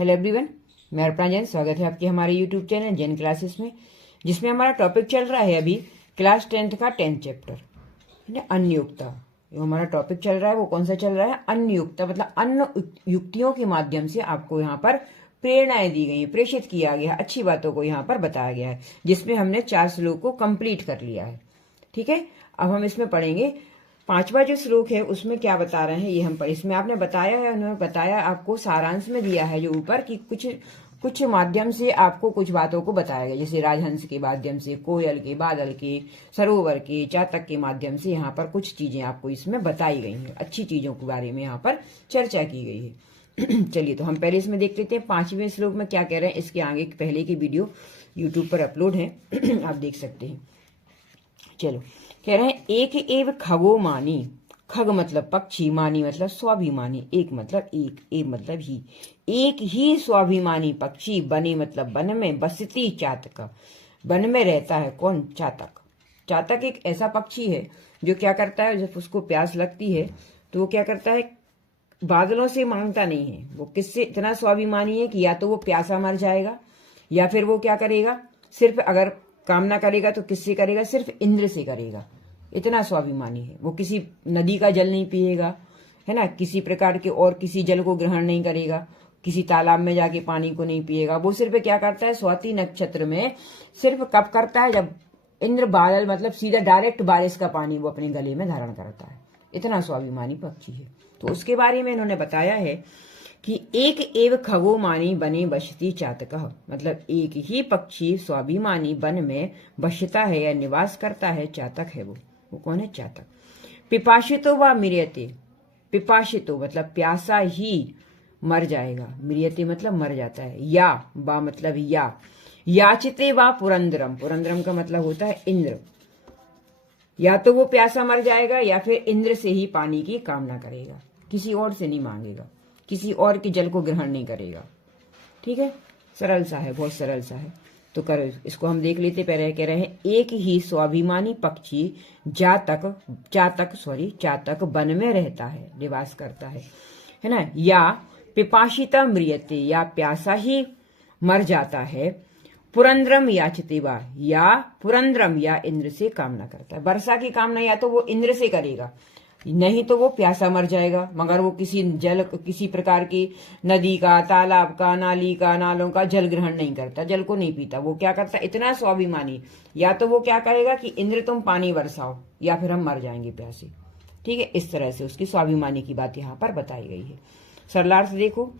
Hello everyone, मैं अर्पणा जैन। स्वागत है आपके हमारे यूट्यूब चैनल जैन क्लासेस में, जिसमें हमारा टॉपिक चल रहा है अभी क्लास 10th का 10th चैप्टर है ना, अन्ययुक्ता। जो हमारा टॉपिक चल रहा है वो कौन सा चल रहा है? अन्ययुक्ता। मतलब अन्य युक्तियों के माध्यम से आपको यहाँ पर प्रेरणाएं दी गई है, प्रेषित किया गया है, अच्छी बातों को यहाँ पर बताया गया है, जिसमें हमने 4 श्लोक को कंप्लीट कर लिया है। ठीक है, अब हम इसमें पढ़ेंगे 5वां जो श्लोक है उसमें क्या बता रहे हैं ये हम इसमें आपने बताया है, उन्होंने बताया आपको सारांश में दिया है जो ऊपर कि कुछ माध्यम से आपको कुछ बातों को बताया गया, जैसे राजहंस के माध्यम से, कोयल के, बादल के, सरोवर के, चातक के माध्यम से यहाँ पर कुछ चीजें आपको इसमें बताई गई हैं, अच्छी चीजों के बारे में यहाँ पर चर्चा की गई है। चलिए तो हम पहले इसमें देख लेते हैं 5वें श्लोक में क्या कह रहे हैं। इसके आगे पहले की वीडियो यूट्यूब पर अपलोड है, आप देख सकते हैं। चलो, कह रहे हैं एक एव खगो मानी। खग मतलब पक्षी, मानी मतलब स्वाभिमानी, एक मतलब एक, एव मतलब ही। एक ही स्वाभिमानी पक्षी, बने मतलब वन में, बसती चातक, वन में रहता है कौन? चातक। चातक एक ऐसा पक्षी है जो क्या करता है, जब उसको प्यास लगती है तो वो क्या करता है, बादलों से मांगता नहीं है। वो किससे इतना स्वाभिमानी है कि या तो वो प्यासा मर जाएगा, या फिर वो क्या करेगा, सिर्फ अगर कामना करेगा तो किससे करेगा? सिर्फ इंद्र से करेगा। इतना स्वाभिमानी है वो। किसी नदी का जल नहीं पिएगा, है ना, किसी प्रकार के और किसी जल को ग्रहण नहीं करेगा, किसी तालाब में जाके पानी को नहीं पिएगा। वो सिर्फ क्या करता है, स्वाति नक्षत्र में सिर्फ कब करता है, जब इंद्र बादल मतलब सीधा डायरेक्ट बारिश का पानी वो अपने गले में धारण करता है। इतना स्वाभिमानी पक्षी है। तो उसके बारे में इन्होंने बताया है कि एक एव खगो मानी बने बसती चातक। मतलब एक ही पक्षी स्वाभिमानी वन में बसता है या निवास करता है, चातक है वो कौन है? चातक। पिपाशितो व मृयते। पिपाशितो मतलब प्यासा ही मर जाएगा, मृयते मतलब मर जाता है, या बा मतलब या। याचिते व पुरंदरम। पुरंदरम का मतलब होता है इंद्र। या तो वो प्यासा मर जाएगा या फिर इंद्र से ही पानी की कामना करेगा, किसी और से नहीं मांगेगा, किसी और के जल को ग्रहण नहीं करेगा। ठीक है, सरल सा है, बहुत सरल सा है। तो करो इसको हम देख लेते। पहले कह रहे हैं एक ही स्वाभिमानी पक्षी चातक वन में रहता है, निवास करता है ना। या पिपाशिता मृयते, या प्यासा ही मर जाता है। पुरंद्रम याचते वा, या पुरंद्रम या इंद्र से कामना करता है। वर्षा की कामना या तो वो इंद्र से करेगा, नहीं तो वो प्यासा मर जाएगा। मगर वो किसी प्रकार की नदी का, तालाब का, नाली का, नालों का जल ग्रहण नहीं करता, जल को नहीं पीता। वो क्या करता, इतना स्वाभिमानी, या तो वो क्या करेगा कि इंद्र तुम पानी बरसाओ या फिर हम मर जाएंगे प्यासे। ठीक है, इस तरह से उसकी स्वाभिमानी की बात यहाँ पर बताई गई है। सरलार्थ देखो,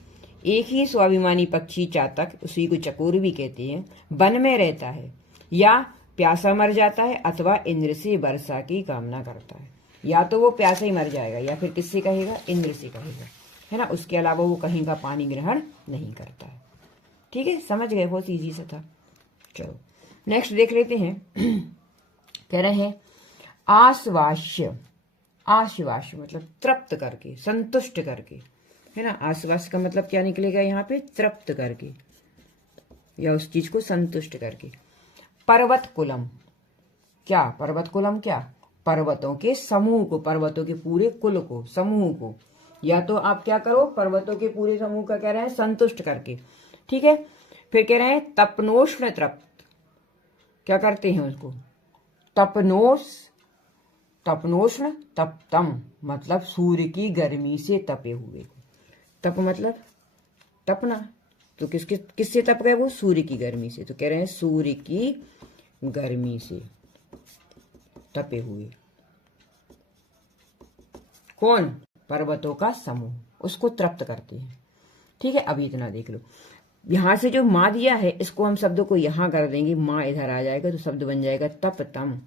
एक ही स्वाभिमानी पक्षी चातक, उसी को चकोर भी कहते हैं, वन में रहता है, या प्यासा मर जाता है अथवा इंद्र से वर्षा की कामना करता है। या तो वो प्यासा ही मर जाएगा या फिर किससे कहेगा? इंद्र से कहेगा, है ना। उसके अलावा वो कहीं का पानी ग्रहण नहीं करता है। ठीक है, समझ गए, बहुत इजी सा था। चलो नेक्स्ट देख लेते हैं। कह रहे हैं आश्वास्य। आश्वास्य मतलब तृप्त करके, संतुष्ट करके, है ना। आश्वास्य का मतलब क्या निकलेगा यहाँ पे? तृप्त करके या उस चीज को संतुष्ट करके। पर्वत कुलम। क्या पर्वत कुलम? क्या पर्वतों के समूह को, पर्वतों के पूरे कुल को, समूह को। या तो आप क्या करो, पर्वतों के पूरे समूह का कह रहे हैं संतुष्ट करके। ठीक है, फिर कह रहे हैं तपनोष्ण तृप्त। क्या करते हैं उसको? तपनोष्ण तप्तम मतलब सूर्य की गर्मी से तपे हुए। तप मतलब तपना, तो किससे तप गए वो? सूर्य की गर्मी से। तो कह रहे हैं सूर्य की गर्मी से तपे हुए कौन? पर्वतों का समूह, उसको तृप्त करते हैं। ठीक है, अभी इतना देख लो। यहां से जो माँ दिया है इसको हम शब्द को यहां कर देंगे, माँ इधर आ जाएगा तो शब्द बन जाएगा तपतम।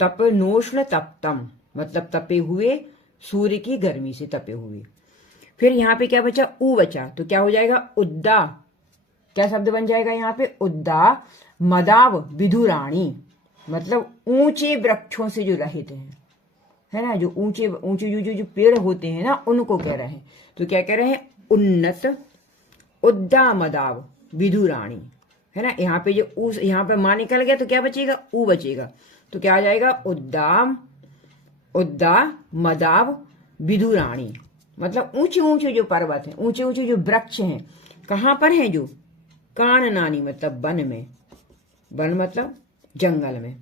तपनोष्ण तप्तम मतलब तपे हुए, सूर्य की गर्मी से तपे हुए। फिर यहाँ पे क्या बचा? ऊ बचा, तो क्या हो जाएगा? उद्दा। क्या शब्द बन जाएगा यहाँ पे? उद्दा मदाव विधुराणी मतलब ऊंचे वृक्षों से जो रहित हैं, है ना, जो ऊंचे ऊंचे जो पेड़ होते हैं ना, उनको कह रहे हैं। तो क्या कह रहे हैं? उन्नत उद्दा मदाव विधुराणी, है ना। यहाँ पे जो यहाँ पे माँ निकल गया तो क्या बचेगा? ऊ बचेगा। तो क्या आ जाएगा? उद्दा मदाव विधुराणी मतलब ऊंचे ऊंचे जो पर्वत हैं, ऊंचे ऊंचे जो वृक्ष हैं, कहाँ पर है जो, काननानी मतलब वन में, वन मतलब जंगल में,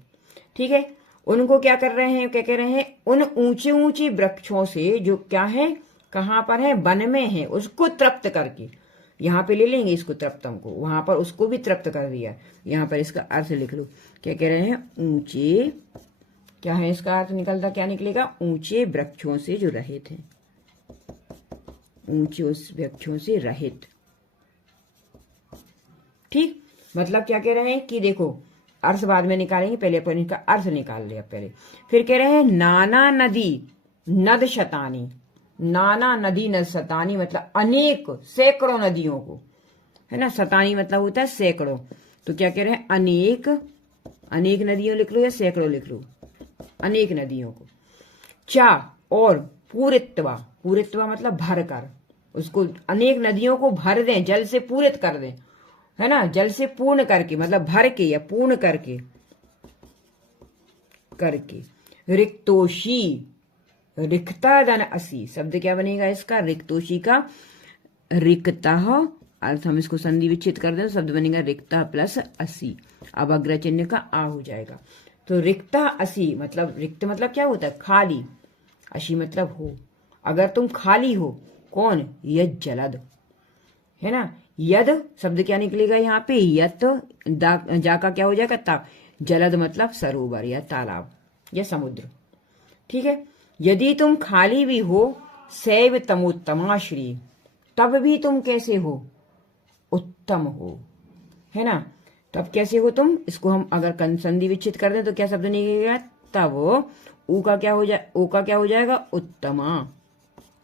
ठीक है। उनको क्या कर रहे हैं, क्या कह रहे हैं, उन ऊंचे ऊंचे वृक्षों से जो क्या है, कहाँ पर है, वन में है, उसको तृप्त करके, यहाँ पे ले लेंगे इसको तृप्तम को, वहां पर उसको भी तृप्त कर दिया। यहाँ पर इसका अर्थ लिख लो, क्या कह रहे हैं, ऊंचे, क्या है इसका अर्थ निकलता, क्या निकलेगा, ऊंचे वृक्षों से जो रहित है, ऊंचे उस वृक्षों से रहित, ठीक। मतलब क्या कह रहे हैं कि देखो अर्थ बाद में निकालेंगे, पहले अपन इनका अर्थ निकाल लिया पहले। फिर कह रहे हैं नाना नदी नद शतानी, नाना नदी नद शतानी मतलब अनेक सैकड़ों नदियों को, है ना, शतानी मतलब होता है सैकड़ों, तो क्या कह रहे हैं, अनेक, अनेक नदियों लिख लो या सैकड़ों लिख लो, अनेक नदियों को, चा और पूरित्वा, पूरित्वा मतलब भर कर, उसको अनेक नदियों को भर दें, जल से पूरित कर दें, है ना, जल से पूर्ण करके मतलब भर के या पूर्ण करके, करके। रिक्तोषी, रिक्ता धन असी, शब्द क्या बनेगा इसका, रिक्तोषी का रिक्ता, अर्थ हम इसको संधि विच्छेद कर दें तो शब्द बनेगा रिक्ता प्लस असी, अब अग्र चिन्ह का आ हो जाएगा। तो रिक्ता असी मतलब, रिक्त मतलब क्या होता है, खाली, असी मतलब हो, अगर तुम खाली हो, कौन, यद जलद, है ना, यद शब्द क्या निकलेगा यहाँ पे, यत जा का क्या हो जाएगा, ता, जलद मतलब सरोवर या तालाब या समुद्र, ठीक है। यदि तुम खाली भी हो, सैव तमोत्तमाश्री, तब भी तुम कैसे हो, उत्तम हो, है ना, तब कैसे हो तुम, इसको हम अगर संधि विच्छेद कर दें तो क्या शब्द निकलेगा, तब, ऊ का क्या हो जाए, ओ का क्या हो जाएगा, उत्तमा,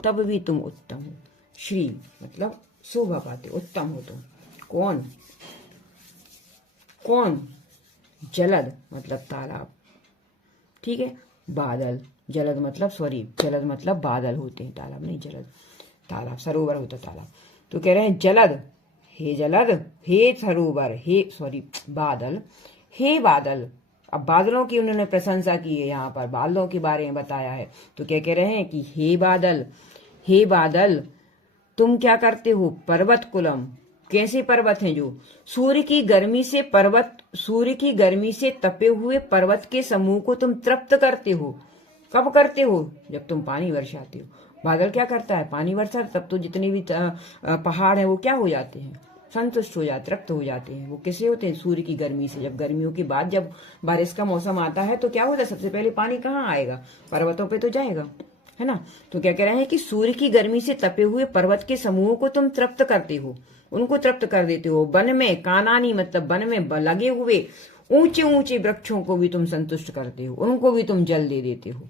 तब भी तुम उत्तम हो, श्री मतलब शोभा पाते, उत्तम हो तुम, कौन, कौन, जलद मतलब तालाब, ठीक है। बादल, जलद मतलब सॉरी, जलद मतलब बादल होते हैं, तालाब नहीं, जलद तालाब, सरोवर होता तालाब, तो कह रहे हैं जलद, हे जलद, हे सरोवर, हे सॉरी बादल, हे बादल। अब बादलों की उन्होंने प्रशंसा की है, यहाँ पर बादलों के बारे में बताया है, तो क्या कह रहे हैं कि हे बादल, हे बादल तुम क्या करते हो, पर्वत कुलम, कैसे पर्वत हैं जो, सूर्य की गर्मी से पर्वत, सूर्य की गर्मी से तपे हुए पर्वत के समूह को तुम तृप्त करते हो, कब करते हो, जब तुम पानी बरसाते हो। बादल क्या करता है, पानी बरसा, तब तो जितने भी पहाड़ हैं वो क्या हो जाते हैं, संतुष्ट हो जाते, तृप्त हो जाते हैं। वो कैसे होते हैं, सूर्य की गर्मी से, जब गर्मियों के बाद जब बारिश का मौसम आता है तो क्या होता है, सबसे पहले पानी कहाँ आएगा, पर्वतों पे तो जाएगा, है ना। तो क्या कह रहे हैं कि सूर्य की गर्मी से तपे हुए पर्वत के समूहों को तुम तृप्त करते हो, उनको तृप्त कर देते हो। वन में, कानानी मतलब वन में लगे हुए ऊंचे ऊंचे वृक्षों को भी तुम संतुष्ट करते हो, उनको भी तुम जल दे देते हो।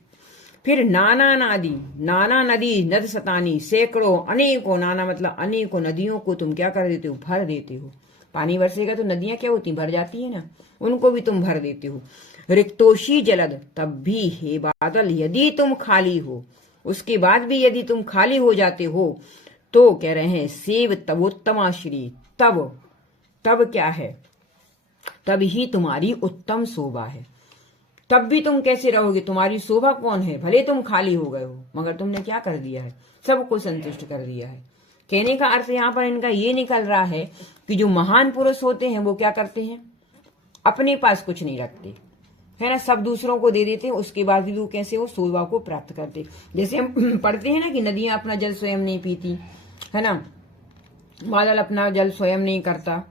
फिर नाना नादी, नाना नदी नद शतानी, सैकड़ों, अनेकों, नाना मतलब अनेकों नदियों को तुम क्या कर देते हो, भर देते हो। पानी बरसेगा तो नदियां क्या होती, भर जाती है ना, उनको भी तुम भर देते हो। रिक्तोषी जलद, तब भी हे बादल यदि तुम खाली हो, उसके बाद भी यदि तुम खाली हो जाते हो, तो कह रहे हैं सेव तवोत्तमा श्री, तब, तब क्या है, तब ही तुम्हारी उत्तम शोभा है। तब भी तुम कैसे रहोगे, तुम्हारी शोभा कौन है, भले तुम खाली हो गए हो मगर तुमने क्या कर दिया है, सबको संतुष्ट कर दिया है। कहने का अर्थ यहाँ पर इनका ये निकल रहा है कि जो महान पुरुष होते हैं वो क्या करते हैं, अपने पास कुछ नहीं रखते, है ना, सब दूसरों को दे देते हैं, उसके बाद भी वो कैसे वो शोभा को प्राप्त करते। जैसे हम पढ़ते हैं ना कि नदियां अपना जल स्वयं नहीं पीती, है ना, बादल अपना जल स्वयं नहीं करता,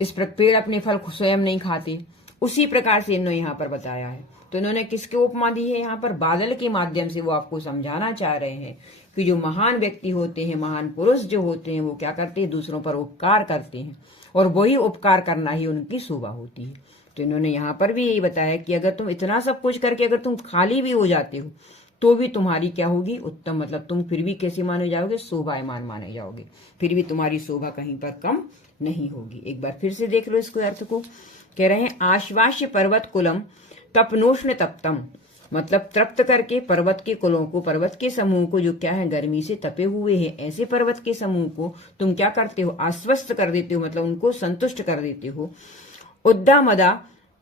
इस पर पेड़ अपने फल स्वयं नहीं खाते, उसी प्रकार से इन्होंने यहाँ पर बताया है। तो इन्होंने किसके उपमा दी है, यहाँ पर बादल के माध्यम से वो आपको समझाना चाह रहे हैं कि जो महान व्यक्ति होते हैं, महान पुरुष जो होते हैं, वो क्या करते हैं, दूसरों पर उपकार करते हैं, और वही उपकार करना ही उनकी शोभा होती है। तो इन्होंने यहाँ पर भी यही बताया कि अगर तुम इतना सब कुछ करके अगर तुम खाली भी हो जाते हो तो भी तुम्हारी क्या होगी, उत्तम मतलब तुम फिर भी कैसे माने जाओगे, शोभायमान माने जाओगे, फिर भी तुम्हारी शोभा कहीं पर कम नहीं होगी। एक बार फिर से देख लो इसको अर्थ को, कह रहे हैं आश्वास्य पर्वत कुलम तपनोष्ण तप्तम, मतलब तृप्त करके पर्वत के कुलों को, पर्वत के समूह को जो क्या है गर्मी से तपे हुए हैं, ऐसे पर्वत के समूह को तुम क्या करते हो, आश्वस्त कर देते हो, मतलब उनको संतुष्ट कर देते हो। उद्दा मदा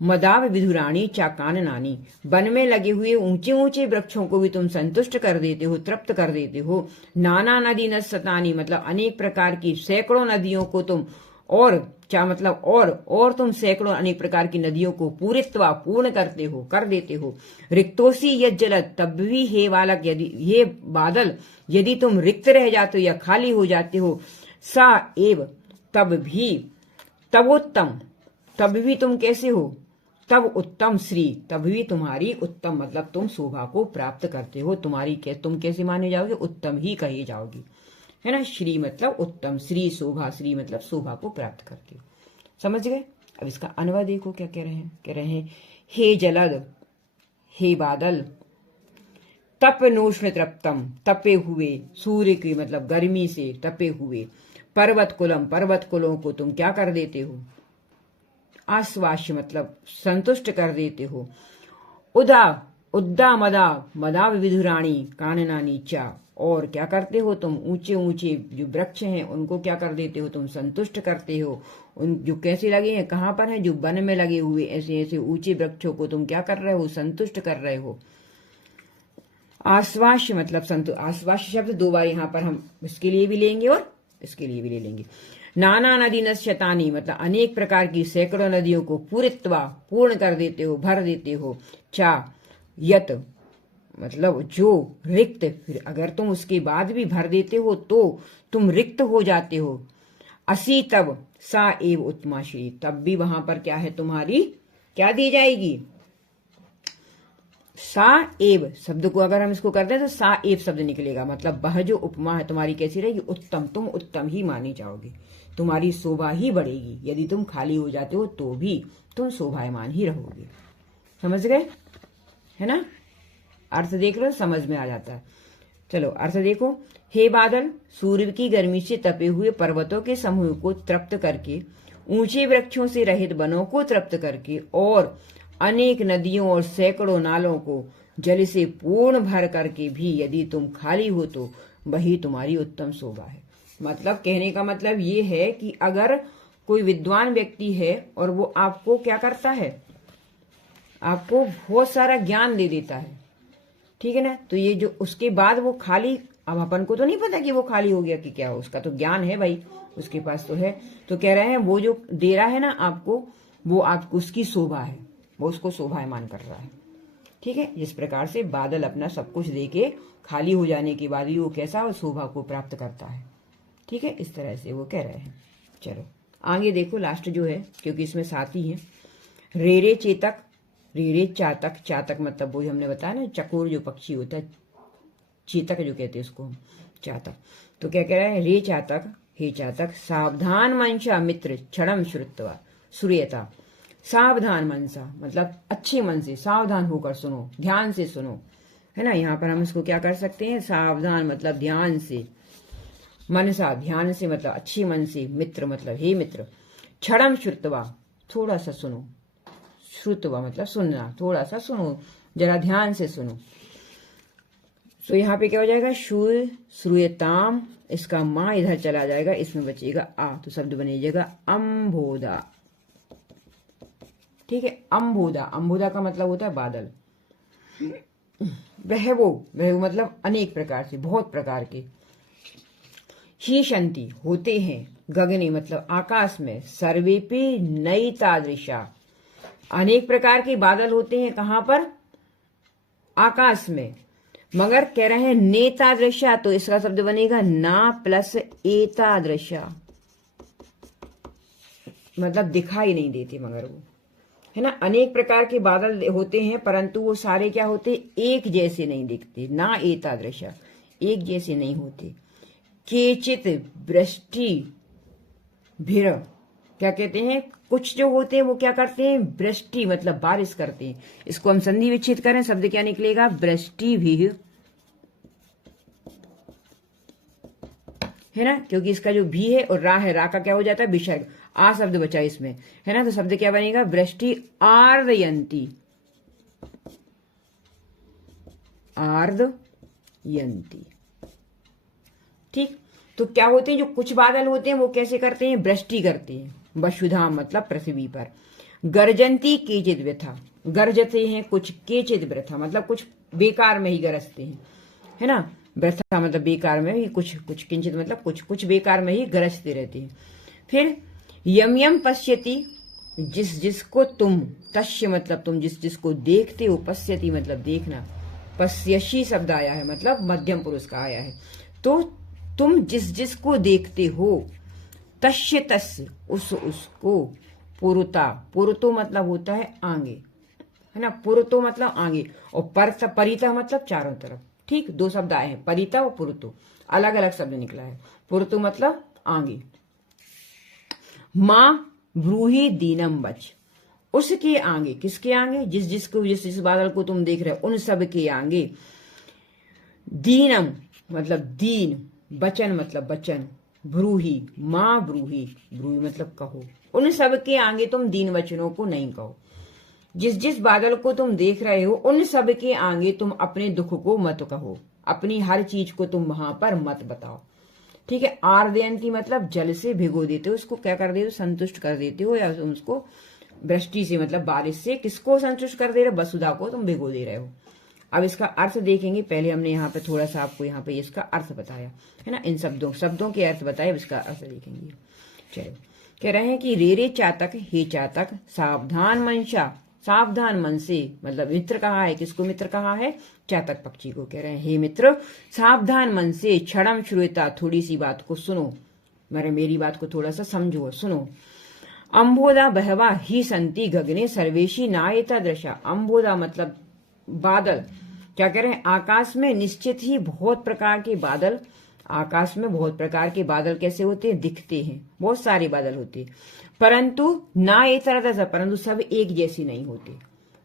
मदाव विधुराणी चाकाननानी, वन में लगे हुए ऊंचे ऊंचे वृक्षों को भी तुम संतुष्ट कर देते हो, तृप्त कर देते हो। नाना नदी नशतानी, मतलब अनेक प्रकार की सैकड़ों नदियों को तुम, और क्या मतलब और तुम सैकड़ों अनेक प्रकार की नदियों को पूरित्वा पूर्ण करते हो, कर देते हो। रिक्तोसी यज्जलत, तब भी हे बालक, यदि ये बादल यदि तुम रिक्त रह जाते हो या खाली हो जाते हो, सा एव, तब भी, तबोत्तम, तब भी तुम कैसे हो, तब उत्तम श्री, तब भी तुम्हारी उत्तम मतलब तुम शोभा को प्राप्त करते हो। तुम कैसे माने जाओगे, उत्तम ही कहे जाओगे, है ना। श्री मतलब उत्तम, श्री शोभा, श्री मतलब शोभा को प्राप्त करके, समझ गए। अब इसका अनुवाद देखो क्या कह रहे हैं, हे जलद, हे बादल, तपनोष्ण तृप्तम, तपे हुए, सूर्य की मतलब गर्मी से तपे हुए, पर्वत कुलम, पर्वत कुलों को तुम क्या कर देते हो, आश्वास्य मतलब संतुष्ट कर देते हो। उद्दा मदा, मदा विधुराणी काननानी चा, और क्या करते हो तुम, ऊंचे ऊंचे जो वृक्ष हैं उनको क्या कर देते हो तुम, संतुष्ट करते हो। उन जो कैसे लगे हैं, कहाँ पर हैं, जो वन में लगे हुए ऐसे ऐसे ऊंचे वृक्षों को तुम क्या कर रहे हो, संतुष्ट कर रहे हो। आश्वास्य मतलब आश्वास्य शब्द दो बार यहाँ पर हम इसके लिए भी लेंगे और इसके लिए भी ले लेंगे। नाना नदी नश्यतानी, मतलब अनेक प्रकार की सैकड़ों नदियों को पूरित्वा पूर्ण कर देते हो, भर देते हो। चा यत मतलब जो, रिक्त, फिर अगर तुम उसके बाद भी भर देते हो तो तुम रिक्त हो जाते हो। असी तब, सा एव उत्तमा श्री, तब भी वहां पर क्या है, तुम्हारी क्या दी जाएगी, सा एव शब्द को अगर हम इसको करते हैं तो सा एव शब्द निकलेगा, मतलब वह जो उपमा है तुम्हारी कैसी रहेगी, उत्तम, तुम उत्तम ही माने जाओगे, तुम्हारी शोभा ही बढ़ेगी। यदि तुम खाली हो जाते हो तो भी तुम शोभायमान ही रहोगे, समझ गए, है ना। अर्थ देख लो, समझ में आ जाता है। चलो अर्थ देखो, हे बादल, सूर्य की गर्मी से तपे हुए पर्वतों के समूह को तृप्त करके, ऊंचे वृक्षों से रहित वनों को तृप्त करके, और अनेक नदियों और सैकड़ों नालों को जल से पूर्ण भर करके भी यदि तुम खाली हो तो वही तुम्हारी उत्तम शोभा है। मतलब कहने का मतलब ये है कि अगर कोई विद्वान व्यक्ति है और वो आपको क्या करता है, आपको बहुत सारा ज्ञान दे देता है, ठीक है ना, तो ये जो उसके बाद वो खाली, अब अपन को तो नहीं पता कि वो खाली हो गया कि क्या हो, उसका तो ज्ञान है भाई, उसके पास तो है, तो कह रहे हैं वो जो दे रहा है ना आपको, वो आपको उसकी शोभा है, वो उसको शोभायमान कर रहा है, ठीक है। जिस प्रकार से बादल अपना सब कुछ देके खाली हो जाने के बाद भी वो कैसा शोभा को प्राप्त करता है, ठीक है, इस तरह से वो कह रहे हैं। चलो आगे देखो, लास्ट जो है, क्योंकि इसमें साथ ही है, रेरे चेतक, रेरे चातक, चातक मतलब वही हमने बताया ना, चकोर जो पक्षी होता है, चेतक जो कहते हैं उसको चातक। तो क्या कह रहा है, रे चातक, हे चातक, सावधान मनसा मित्र क्षणम श्रुत्वा सूर्यता, सावधान मनसा मतलब अच्छे मन से, सावधान होकर सुनो, ध्यान से सुनो, है ना। यहाँ पर हम इसको क्या कर सकते हैं, सावधान मतलब ध्यान से, मनसा ध्यान से मतलब अच्छे मन से, मित्र मतलब हे मित्र, क्षणम श्रुत्वा थोड़ा सा सुनो, श्रुत्वा मतलब सुनना, थोड़ा सा सुनो, जरा ध्यान से सुनो। तो यहाँ पे क्या हो जाएगा, शूय श्रूयताम, इसका माँ इधर चला जाएगा, इसमें बचेगा आ, तो शब्द बने जाएगा अम्भोदा, ठीक है। अम्भोदा, अम्भोदा का मतलब होता है बादल। वह मतलब अनेक प्रकार से, बहुत प्रकार के। ही शंति होते हैं, गगने मतलब आकाश में, सर्वे पे नई तादृशा, अनेक प्रकार के बादल होते हैं, कहां पर, आकाश में। मगर कह रहे हैं नेतादृशा, तो इसका शब्द बनेगा ना प्लस एतादृशा, मतलब दिखाई नहीं देते मगर वो, है ना। अनेक प्रकार के बादल होते हैं परंतु वो सारे क्या होते, एक जैसे नहीं दिखते, ना एतादृशा, एक जैसे नहीं होते। केचित वृष्टि भिर, क्या कहते हैं, कुछ जो होते हैं वो क्या करते हैं, वृष्टि मतलब बारिश करते हैं। इसको हम संधि विच्छेद करें, शब्द क्या निकलेगा, वृष्टि भी, है ना, क्योंकि इसका जो भी है और रा है, रा का क्या हो जाता है विसर्ग, आ शब्द बचा इसमें, है ना, तो शब्द क्या बनेगा, वृष्टि आर्दयंती, आर्दयंती, ठीक। तो क्या होते हैं, जो कुछ बादल होते हैं वो कैसे करते हैं, वृष्टि करते हैं, वसुधा मतलब पृथ्वी पर। गर्जंती केचित व्यथा, गरजते हैं कुछ, केचित व्यथा मतलब कुछ बेकार में ही गरजते हैं, है ना। व्यथा मतलब बेकार में ही कुछ, कुछ किंचित मतलब कुछ, कुछ बेकार में ही गरजते रहते हैं। फिर यम यम पश्यति, जिस जिसको तुम, तस्य मतलब तुम जिस जिसको देखते हो, पश्यति मतलब देखना, पश्यशी शब्द आया है मतलब मध्यम पुरुष का आया है। तो तुम जिस जिसको देखते हो, तस्य तस्य उस उसको, पुरुता, पुरुतो मतलब होता है आगे, है ना, पुरुतो मतलब आगे, और परिता मतलब चारों तरफ। ठीक, दो शब्द आए हैं, परिता और पुरुतो, अलग अलग शब्द निकला है। पुरुतो मतलब आगे। मां ब्रूही दीनम बच, उसके आगे, किसके आगे, जिस जिसको, जिस बादल को तुम देख रहे हो उन सब के आगे, दीनम मतलब दीन, बचन मतलब बचन, ब्रूही मां ब्रूही, ब्रूही मतलब कहो, उन सब के आगे तुम दीन वचनों को नहीं कहो। जिस जिस बादल को तुम देख रहे हो उन सब के आगे तुम अपने दुख को मत कहो, अपनी हर चीज को तुम वहां पर मत बताओ। ठीक है। आर्दयंती मतलब जल से भिगो देते हो, उसको क्या कर देते हो, संतुष्ट कर देते हो, या उसको वृष्टि से मतलब बारिश से किसको संतुष्ट कर दे रहे हो, वसुधा को तुम भिगो दे रहे हो। अब इसका अर्थ देखेंगे। पहले हमने यहाँ पे थोड़ा सा आपको यहाँ पे इसका अर्थ बताया है ना, इन शब्दों के अर्थ बताए, इसका अर्थ देखेंगे। चलो, कह रहे हैं कि रे रे चातक, हे चातक, सावधान मनसा, सावधान मन से मतलब मित्र कहा है, किसको मित्र कहा है, चातक पक्षी को कह रहे हैं, हे मित्र सावधान मन से, क्षणम श्रूयता, थोड़ी सी बात को सुनो, मेरी बात को थोड़ा सा समझो, सुनो। अंबोदा बहवा ही संति गगने सर्वेशी नायता दृशा, अंबोदा मतलब बादल, क्या कह रहे हैं, आकाश में निश्चित ही बहुत प्रकार के बादल, आकाश में बहुत प्रकार के बादल कैसे होते हैं, दिखते हैं, बहुत सारे बादल होते हैं, परंतु ना एक तरह, परंतु सब एक जैसे नहीं होते।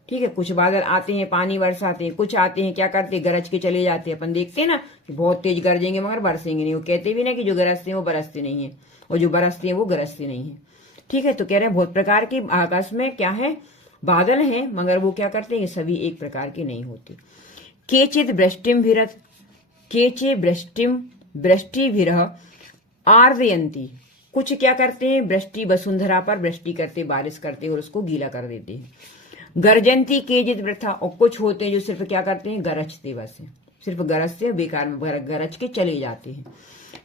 ठीक है, कुछ बादल आते हैं पानी बरसाते हैं, कुछ आते हैं क्या करते हैं, गरज के चले जाते हैं। अपन देखते हैं ना कि बहुत तेज गरजेंगे मगर बरसेंगे नहीं, वो कहते भी ना कि जो गरजते हैं वो बरसते नहीं है, और जो बरसते हैं वो गरजते नहीं है। ठीक है, तो कह रहे हैं बहुत प्रकार के आकाश में क्या है, बादल हैं, मगर वो क्या करते हैं, सभी एक प्रकार के नहीं होते। केचित वृष्टिम भिरत, केचे वृष्टिम वृष्टि भिरह आर्दयंती, कुछ क्या करते हैं, वृष्टि वसुंधरा पर वृष्टि करते, बारिश करते और उसको गीला कर देते हैं। गर्जंती केचित वृथा, और कुछ होते हैं जो सिर्फ क्या करते हैं, गरजते, बस सिर्फ गरजते, बेकार में गरज के चले जाते हैं।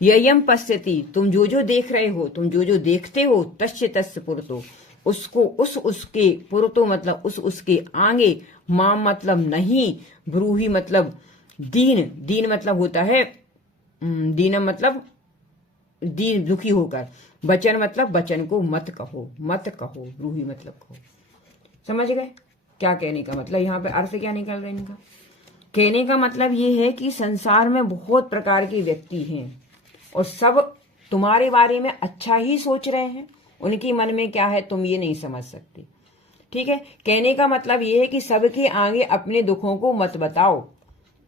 ययम पश्यति, तुम जो जो देख रहे हो, तुम जो जो देखते हो, तस्य तस्य पुरतो, उसको उस उसके, पुरतो मतलब उस उसके आगे, मां मतलब नहीं, ब्रूही मतलब दीन, दीन मतलब होता है दीनम मतलब दीन दुखी होकर, वचन मतलब वचन को मत कहो, मत कहो, ब्रूही मतलब कहो। समझ गए क्या कहने का मतलब, यहाँ पे अर्थ क्या निकल रहा है इनका। कहने का मतलब ये है कि संसार में बहुत प्रकार के व्यक्ति हैं और सब तुम्हारे बारे में अच्छा ही सोच रहे हैं, उनके मन में क्या है तुम ये नहीं समझ सकते। ठीक है, कहने का मतलब ये है कि सबके आगे अपने दुखों को मत बताओ,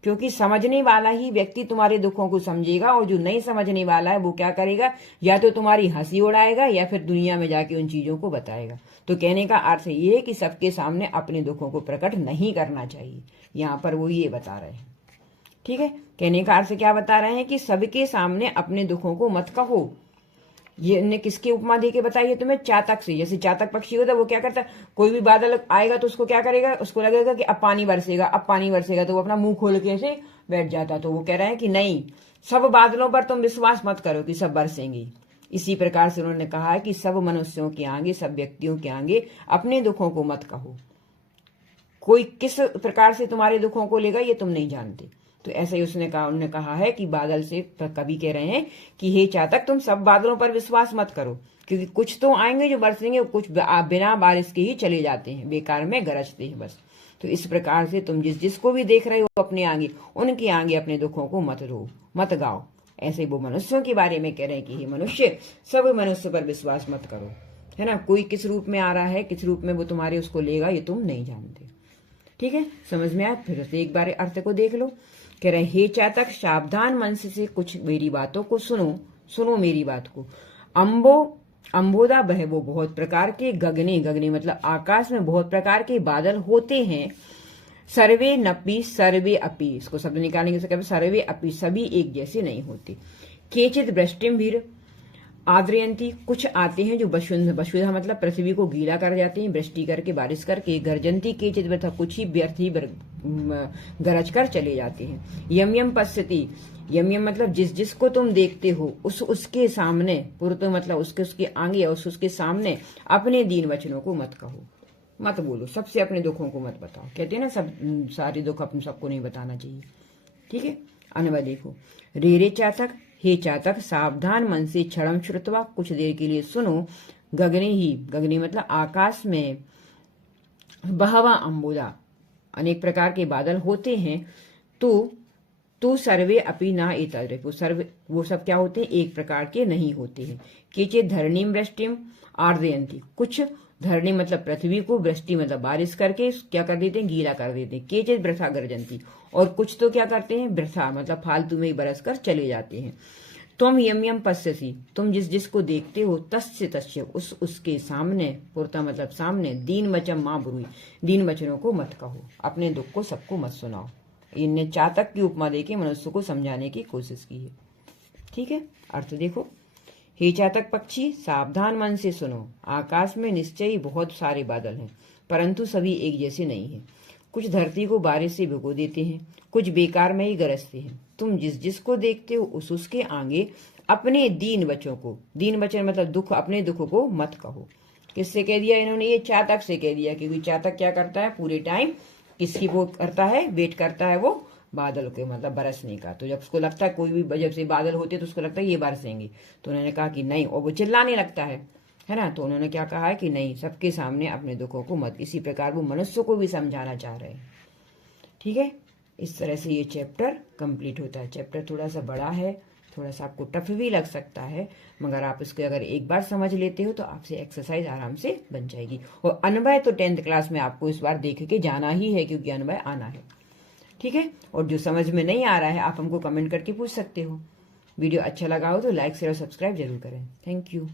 क्योंकि समझने वाला ही व्यक्ति तुम्हारे दुखों को समझेगा, और जो नहीं समझने वाला है वो क्या करेगा, या तो तुम्हारी हंसी उड़ाएगा या फिर दुनिया में जाके उन चीजों को बताएगा। तो कहने का अर्थ ये है कि सबके सामने अपने दुखों को प्रकट नहीं करना चाहिए, यहाँ पर वो ये बता रहे हैं। ठीक है, कहने का अर्थ क्या बता रहे हैं कि सबके सामने अपने दुखों को मत कहो। ये ने किसकी उपमा दे के बताई है तुम्हें, चातक से। जैसे चातक पक्षी होता है वो क्या करता है, कोई भी बादल आएगा तो उसको क्या करेगा, उसको लगेगा कि अब पानी बरसेगा, अब पानी बरसेगा, तो वो अपना मुंह खोल के ऐसे बैठ जाता। तो वो कह रहे हैं कि नहीं, सब बादलों पर तुम विश्वास मत करो कि सब बरसेंगे। इसी प्रकार से उन्होंने कहा है कि सब मनुष्यों के आगे, सब व्यक्तियों के आगे अपने दुखों को मत कहो, कोई किस प्रकार से तुम्हारे दुखों को लेगा ये तुम नहीं जानते। तो ऐसे ही उन्होंने कहा है कि बादल से कवि कह रहे हैं कि हे चातक, तुम सब बादलों पर विश्वास मत करो, क्योंकि कुछ तो आएंगे जो बरसेंगे, कुछ बिना बारिश के ही चले जाते हैं, बेकार में गरजते हैं बस। तो इस प्रकार से तुम जिस जिसको भी देख रहे हो अपने आगे, उनके आगे अपने दुखों को मत रो, मत गाओ। ऐसे वो मनुष्यों के बारे में कह रहे हैं कि हे मनुष्य, सब मनुष्य पर विश्वास मत करो, है ना। कोई किस रूप में आ रहा है, किस रूप में वो तुम्हारे उसको लेगा, ये तुम नहीं जानते। ठीक है, समझ में आया। फिर से एक बार अर्थ को देख लो। कह रहे हे चातक, सावधान मन से कुछ मेरी बातों को सुनो, सुनो मेरी बात को। अंबोदा बह, वो बहुत प्रकार के, गगने, गगने मतलब आकाश में बहुत प्रकार के बादल होते हैं। सर्वे नपी, सर्वे अपी, इसको शब्द निकालेंगे तो सर्वे अपी, सभी एक जैसे नहीं होते। केचित वृष्टिम भीर, आद्रयंती, कुछ आते हैं जो वसुधा मतलब पृथ्वी को गीला कर जाते हैं, वृष्टि करके, बारिश करके। गर्जंती केचित् वृथा, कुछ ही व्यर्थ ही गरज कर चले जाते हैं। यम यम पश्यति, यम यम मतलब जिस जिसको तुम देखते हो उसके सामने, पुरतो मतलब उसके आगे और उसके सामने अपने दीन वचनों को मत कहो, मत बोलो, सबसे अपने दुखों को मत बताओ। कहते हैं ना सब सारे दुख अपन सबको नहीं बताना चाहिए। ठीक है। अन्वय देखो, रे चातक, हे चातक, सावधान मन से क्षणम श्रुतवा, कुछ देर के लिए सुनो। गगने ही, गगने मतलब आकाश में, बहवा अंबुदा, अनेक प्रकार के बादल होते हैं। तू सर्वे अपि ना एतद्, वो सब क्या होते हैं, एक प्रकार के नहीं होते हैं। केचित् धरणीम वृष्टिम आर्दयंती, कुछ धरणी मतलब पृथ्वी को, वृष्टि मतलब बारिश करके क्या कर देते हैं, गीला कर देते हैं। केचित् वृथा गर्जंती, और कुछ तो क्या करते हैं, वृथा मतलब फालतू में ही बरस कर चले जाते हैं। तुम यम यम पश्यसि, तुम जिस जिसको देखते हो, तस्य तस्य उसके सामने, पुरता मतलब सामने, दीन वचन मां ब्रूहि, दीन वचनों को मत कहो, अपने दुख को सबको मत सुनाओ। इनने चातक की उपमा देके मनुष्य को समझाने की कोशिश की है। ठीक है। अर्थ देखो, हे चातक पक्षी, सावधान मन से सुनो। आकाश में निश्चय ही बहुत सारे बादल हैं, परंतु सभी एक जैसे नहीं हैं। कुछ धरती को बारिश से भिगो देते हैं, कुछ बेकार में ही गरजते हैं। तुम जिस जिसको देखते हो उसके आगे अपने दीन वचनों को, दीन वचन मतलब दुख, अपने दुख को मत कहो। किससे कह दिया इन्होंने, ये चातक से कह दिया, क्योंकि चातक क्या करता है, पूरे टाइम किसकी वो करता है, वेट करता है, वो बादल के मतलब बरसने का। तो जब उसको लगता है, कोई भी जब से बादल होते तो उसको लगता है ये बरसेंगे, तो उन्होंने कहा कि नहीं, और वो चिल्लाने लगता है ना। तो उन्होंने क्या कहा है कि नहीं, सबके सामने अपने दुखों को मत। इसी प्रकार वो मनुष्य को भी समझाना चाह रहे हैं। ठीक है। इस तरह से ये चैप्टर कंप्लीट होता है। चैप्टर थोड़ा सा बड़ा है, थोड़ा सा आपको टफ भी लग सकता है, मगर आप इसको अगर एक बार समझ लेते हो तो आपसे एक्सरसाइज आराम से बन जाएगी। और अन्वय तो 10th क्लास में आपको इस बार देख के जाना ही है, क्योंकि अन्वय आना है। ठीक है। और जो समझ में नहीं आ रहा है आप हमको कमेंट करके पूछ सकते हो। वीडियो अच्छा लगा हो तो लाइक शेयर और सब्सक्राइब जरूर करें। Thank you.